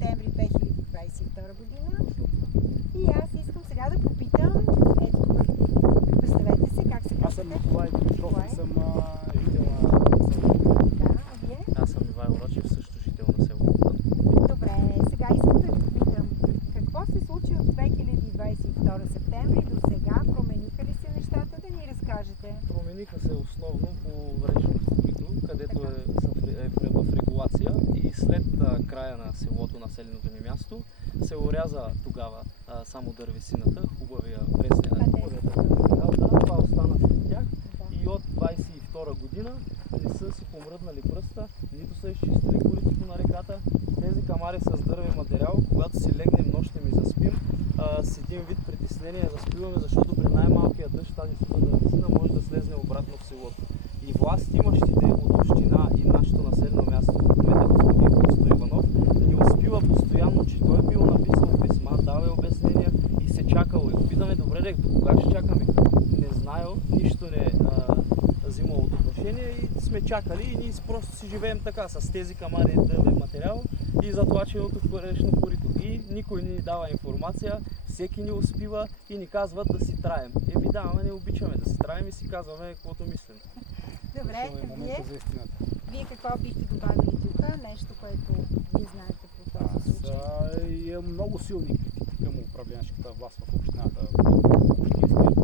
септември 2022 година. И аз искам сега да попитам, ето тук, представете се, как се казвате? Аз съм Николай Димитров и съм жител на село. Да, а вие? Аз съм Ивайло Рочев, също жител на село. Добре, сега искам да ви попитам, какво се случи от 2022 септември до сега? Промениха ли се нещата? Да ни разкажете. Промениха се основно по речното корито, където е в регулация и след края на селото, населеното ни място, се оряза тогава само дървесината, хубавия пресния, това остана след тях и от 22 година не са си помръднали пръста, нито са изчистили коритото на реката. Тези камари с дървен материал, когато си легнем нощем и заспим, с един вид притеснение заспиваме, защото при най-малкия дъжд тази суха дървесина може да слезне обратно в селото. И властимащите от община и нашето населено място, кмета господин Христо Иванов, ни успива постоянно, че той бил написал писма, дал е обяснения и се чакало. И го питаме, добре, до кога ще чакаме? Не знаел, нищо не взимал от отношение и сме чакали и ние просто си живеем така, с тези камари дървен материал и затлаченото речно корито. И никой не ни дава информация, всеки ни успива и ни казват да си траем. Да, ама не обичаме да си траем и си казваме каквото мислим. Добре, Момента за истината. вие какво бихте добавили тук? Нещо, което вие знаете по този случай? Имам много силни критики към управленската власт в общината. Общинският кмет,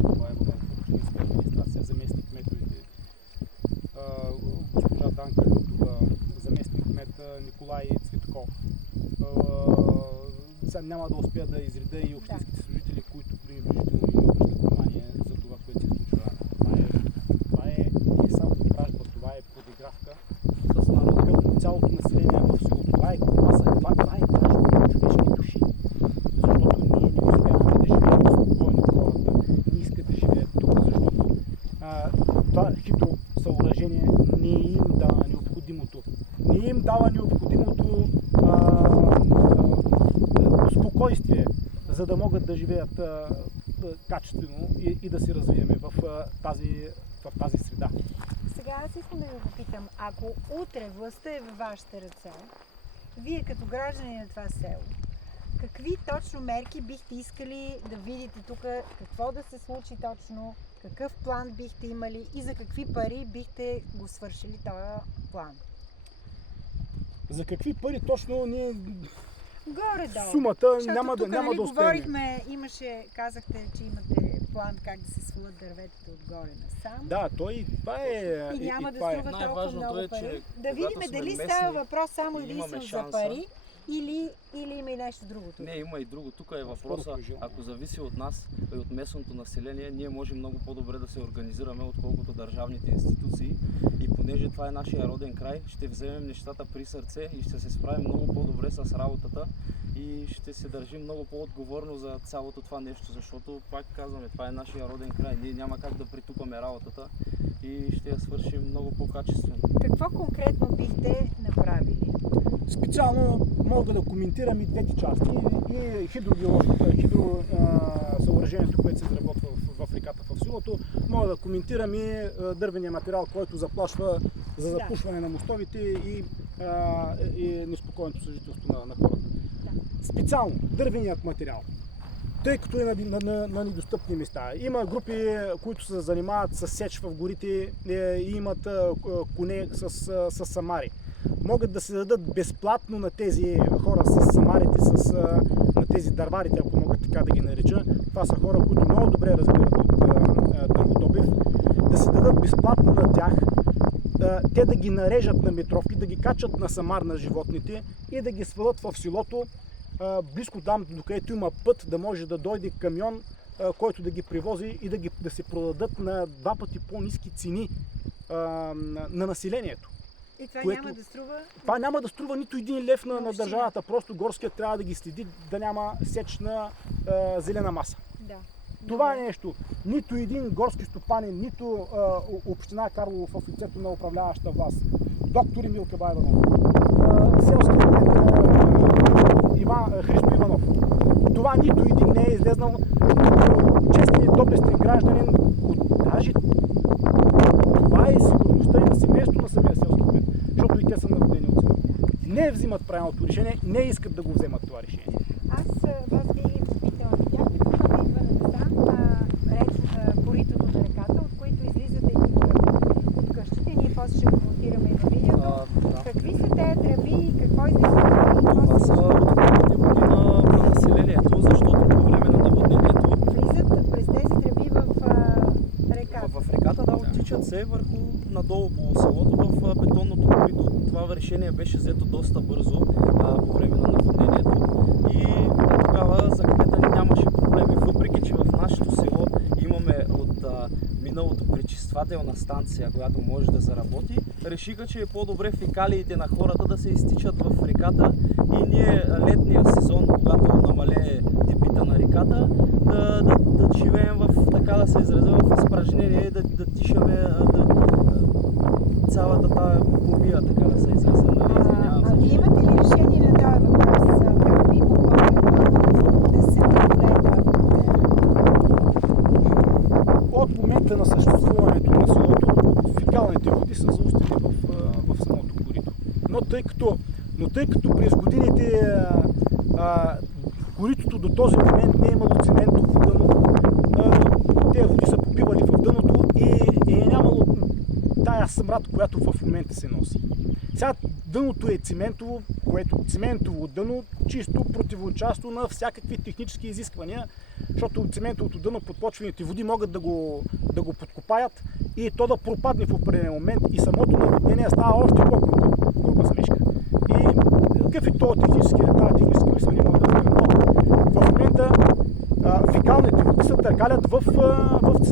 това е в общинска администрация, заместник кметовете, госпожа Данка Лютова, заместник кмет Николай Цветков. Сега няма да успея да изреда и общинските служители, които пренебрежително не обръщат внимание за това, което се случва. Това е не само кражба, това е подигравка с народа към цялото население в селото. Това е кражба на човешки души. Защото ние не успяваме да живеем спокойно хората. Не искат да живеят тук, защото това хидросъоръжение не им дава необходимото. Не им дава необходимото за да могат да живеят качествено и да се развиеме в тази среда. Сега аз искам да ви попитам, ако утре властта е във вашите ръце, вие като граждани на това село, какви точно мерки бихте искали да видите тук, какво да се случи точно, какъв план бихте имали и за какви пари бихте го свършили този план? За какви пари точно ние... Горе-долу. Сумата няма да успеем. Говорихме, казахте, че имате план как да се свалят дърветата отгоре насам. Да, това е... И няма да струва толкова много пари. Да видим дали става въпрос само единствено за пари или има и нещо друго тук. Не, има и друго. Тук е въпроса, ако зависи от нас и от местното население, ние можем много по-добре да се организираме, отколкото държавните институции. И понеже това е нашия роден край, ще вземем нещата при сърце и ще се справим много по-добре с работата и ще се държим много по-отговорно за цялото това нещо, защото, пак казваме, това е нашия роден край. Ние няма как да притупаме работата и ще я свършим много по-качествено. Какво конкретно бихте направили? Специално мога да коментирам и двете части. И хидросъоръжението, което се изработва в реката в селото. Мога да коментирам и дървения материал, който заплашва за запушване на мостовите и неспокойното съжителство на хората. Да. Специално дървеният материал, тъй като е на недостъпни места. Има групи, които се занимават с сеч в горите и имат коне с самари. Могат да се дадат безплатно на тези хора с самарите, на тези дърварите, ако могат така да ги нарича. Това са хора, които много добре разбират от дърводобив. Да се дадат безплатно на тях, те да ги нарежат на метровки, да ги качат на самар на животните и да ги свалят в селото, близко там, докъдето има път, да може да дойде камион, който да ги привози и да се продадат на 2 пъти по-ниски цени на населението. И това няма да струва? Това няма да струва нито 1 лев на държавата. Просто горският трябва да ги следи, да няма сеч на зелена маса. Да. Това е нещо. Нито един горски стопанин, нито община Карлово в лицето на управляваща власт. Доктор Емил Кабайванов, селският Христо Иванов. Това нито един не е излезнал честен и доблестен гражданин от даже това е сигурността и на семейството на самия селски кмет, защото и те са народени от село. Не взимат правилното решение, не искат да го вземат това решение. Аз вас би попитала, видяхте тук на идване насам коритото на реката, от които излизат едни тръби от къщите. Ние после ще го монтираме и на видеото. Какви са тези тръби и какво излизат? Това са отходните води на населението, защото по време на наводнението Влизат през тези тръби в реката. в реката оттичат се върху надолу по селото в бетонното корито. Това решение беше взето доста бързо по време на наводнението и тогава за кмета ни нямаше проблеми. Въпреки че в нашето село имаме от миналото пречиствателна станция, която може да заработи, решиха, че е по-добре фекалиите на хората да се изтичат в реката и ние летния сезон, когато намалее дебита на реката, да живеем в, така да се изразя, в изпражнение, да дишаме цялата тая побия, така да се изразя. Нали? Извинявам се. Вие имате ли решение на този въпрос? Как би могло да се преодолее този проблем? От момента на съществуването на селото, фекалните води са заустили в самото корито. Но тъй като през годините коритото до този момент не е имало цементово дъно, тези води са попивали в дъното и е нямало тая смрад, която в момента се носи. Сега дъното е цементово, което цементово дъно чисто противоучаство на всякакви технически изисквания, защото цементовото дъно, подпочвените води могат да го подкопаят и то да пропадне в определен момент и самото наводнение става още по-груба смешка. И какъв е този технически мисъл, не мога да разбера, но в момента фекалните води се търкалят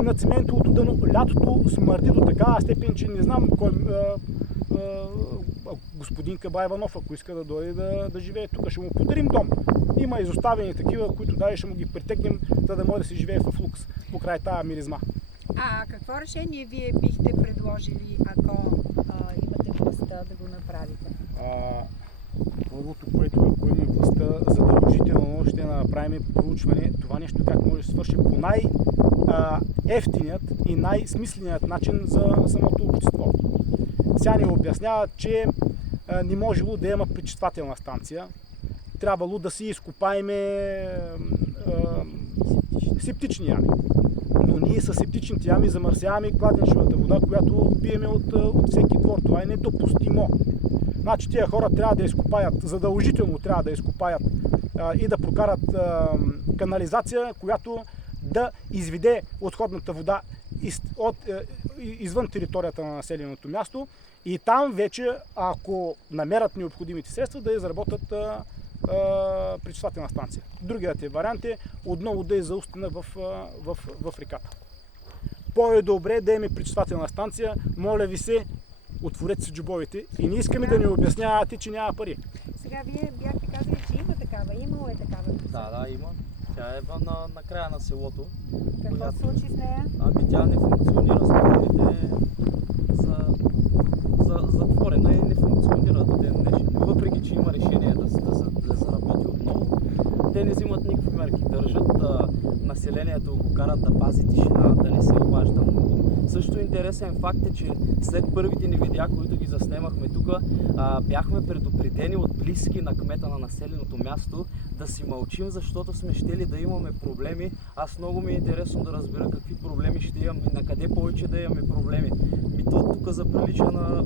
на цементовото дъно. Лятото смърди до такава степен, че не знам кой господин Кабай Иванов, ако иска да дойде да живее тук, ще му подарим дом. Има изоставени такива, които даже ще му ги притегнем, за да може да се живее в лукс покрай тая миризма. А какво решение вие бихте предложили, ако имате властта да го направите? Първото, което ако имаме властта, задължително ще направим проучване това нещо как може да се свърши по най-ефтиният и най-смисленият начин за самото общество. Сега ни обяснява, че не можело да има пречиствателна станция. Трябвало да си изкопаеме септични ями. Но ние със септичните ями замърсяваме кладенчевата вода, която пиеме от всеки двор. Това е недопустимо. Значи тия хора трябва да изкопаят, задължително трябва да изкопаят и да прокарат канализация, която да изведе отходната вода извън територията на населеното място и там вече, ако намерят необходимите средства, да изработят пречиствателна станция. Другият вариант е отново да е заустена в реката. По-добре да имаме пречиствателна станция, моля ви се, отворете си джобовете и не искаме да ни обяснявате, че няма пари. Сега вие бяхте казали, че има такава. Имало е такава. Да, има. Тя е на края на селото. Какво се случи с нея? Ами тя не функционира. Смотрите затворена и не функционира до ден днешен. Въпреки че има решение да заработи отново, те не взимат никакви мерки. Държат населението, го карат да пази тишина, да не се обажда много. Също интересен факт е, че след първите ни видеа, които ги заснемахме тук, бяхме предупредени от близки на кмета на населеното място да си мълчим, защото сме щели да имаме проблеми. Аз много ми е интересно да разбера какви проблеми ще имаме и на къде повече да имаме проблеми. То тук заприлича на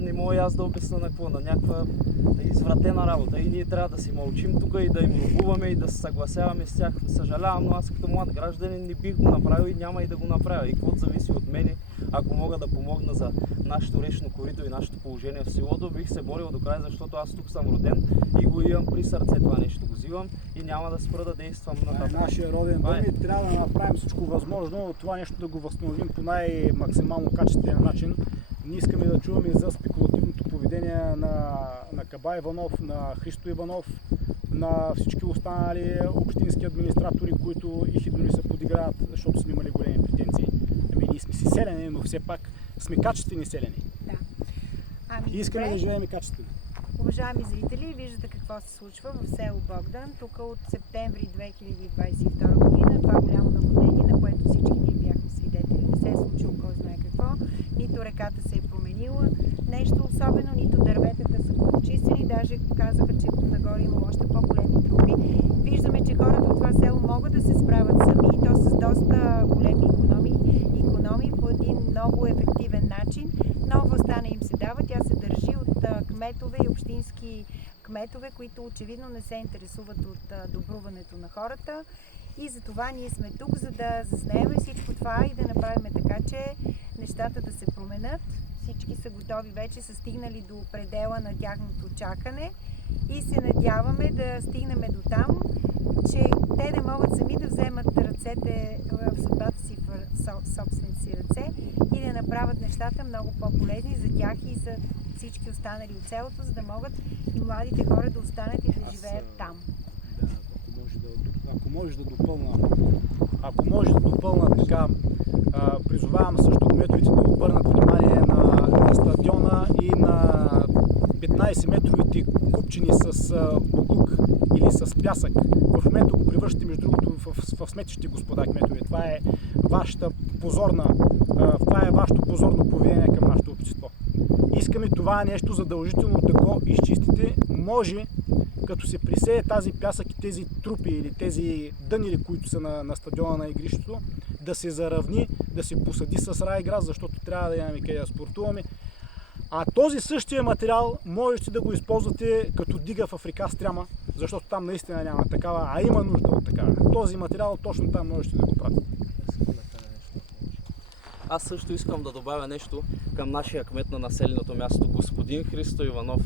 не мога аз да обясна на какво, на някаква извратена работа и ние трябва да си мълчим тук и да им лобуваме и да се съгласяваме с тях. Съжалявам, но аз като млад гражданин не бих го направил и няма и да го направя. И каквото зависи от мене, ако мога да помогна за нашето речно корито и нашето положение в селото, бих се борил до край, защото аз тук съм роден и го имам при сърце това нещо. Го взимам и няма да спра да действам нататък. Нашия роден дом и трябва да направим всичко възможно, това нещо да го възстановим по най-максимално качествен начин. Ние искаме да чуваме за спекулативното поведение на Кабай Иванов, на Христо Иванов, на всички останали общински администратори, които и хидно ни се подиграват, защото сме имали големи претенции. Ами ние сме си селени, но все пак сме качествени селени. Да. И искаме да живеем качествено. Уважаеми зрители, виждате какво се случва в село Богдан. Тук от септември 2022 година това голямо наводнение, на което всички ние бяхме свидетели. се е случило кой знае какво, нито реката се е променила нещо особено, нито дърветата са почистени, даже казаха, че нагоре има още по-големи трупи. Виждаме, че хората от това село могат да се справят сами и то с доста големи икономии по един много ефективен начин, но властта не им се дава, тя се държи от кметове и общински кметове, които очевидно не се интересуват от добруването на хората. И за това ние сме тук, за да заснеем всичко това и да направим така, че нещата да се променят. Всички са готови вече, са стигнали до предела на тяхното чакане и се надяваме да стигнем до там, че те да могат сами да вземат ръцете в съдбата си в собствените си ръце и да направят нещата много по-полезни за тях и за всички останали от селото, за да могат и младите хора да останат и да живеят там. Да, ако може да допълна така, призовавам също кметовете да обърнат внимание на стадиона и на 15-метровите купчини с буклук или с пясък. В момента го превръщате, между другото, в сметище, господа кметове. Това е вашето позорно поведение към нашето общество. Искаме това нещо задължително да го изчистите. Може, като се присее тази пясък и тези трупи или тези дънери, които са на стадиона на игрището, да се заравни, да се посади с райграс, защото трябва да имаме къде да спортуваме. А този същия материал можете да го използвате като дига в река Стряма, защото там наистина няма такава, а има нужда от такава. Този материал точно там можете да го пратите. Аз също искам да добавя нещо към нашия кмет на населеното място, господин Христо Иванов.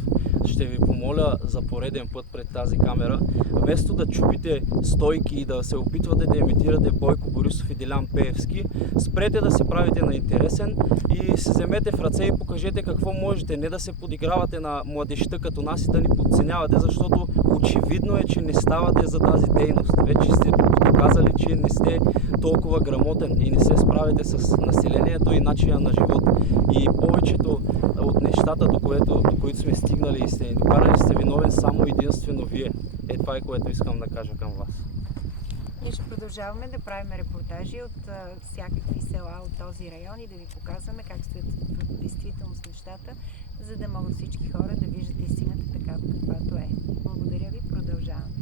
Ще ви помоля за пореден път пред тази камера, вместо да чупите стойки и да се опитвате да имитирате Бойко Борисов и Делян Пеевски, спрете да се правите на интересен и се вземете в ръце и покажете какво можете. Не да се подигравате на младежта като нас и да ни подценявате, защото очевидно е, че не ставате за тази дейност. Вече сте доказали, че не сте толкова грамотен и не се справите с населението и начина на живот. И повечето от нещата, до които сме стигнали и сте ни докарали, сте виновен само единствено вие. Е, това е, което искам да кажа към вас. Ние ще продължаваме да правим репортажи от всякакви села от този район и да ви показваме как стоят в действителност нещата, за да могат всички хора да виждат истината такава, каквато е. Благодаря ви, продължаваме.